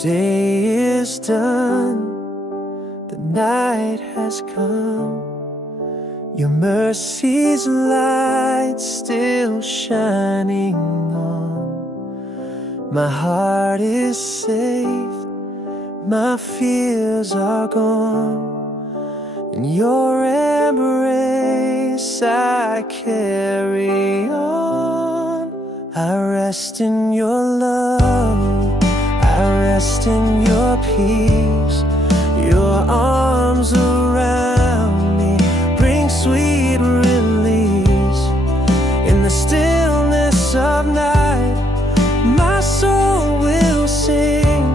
day is done, the night has come. Your mercy's light still shining on. My heart is saved, my fears are gone. In your embrace I carry on. I rest in your love, I rest in your peace. Your arms around me bring sweet release. In the stillness of night, my soul will sing.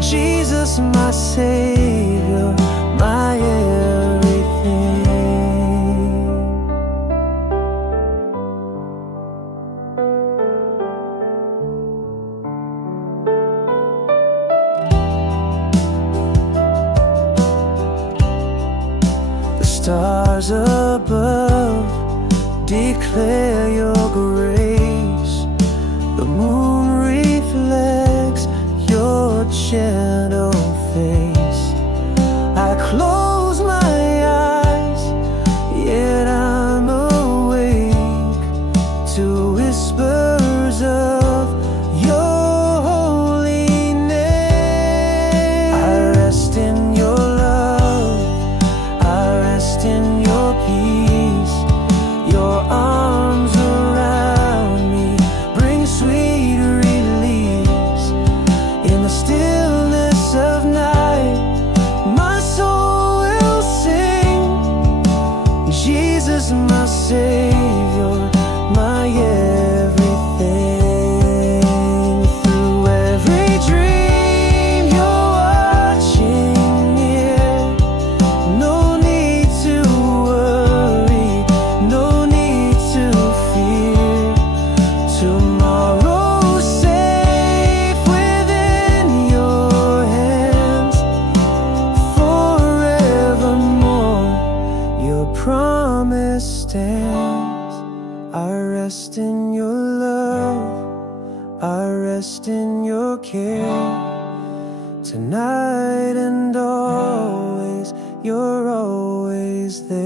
Jesus, my Savior, my everything. The stars above declare your grace. The moon reflects your gentle face. I close my eyes, yet I'm awake to whispers of your holy name. I rest in your love, I rest in your peace. Your arms around me bring sweet release. In the stillness of night, my soul will sing. Jesus, my Savior, my everything. Through every dream you're watching near. No need to worry, no need to fear. Tomorrow's safe within your hands. Forevermore your promise stands. I rest in your love, I rest in your care. Tonight and always, you're always there.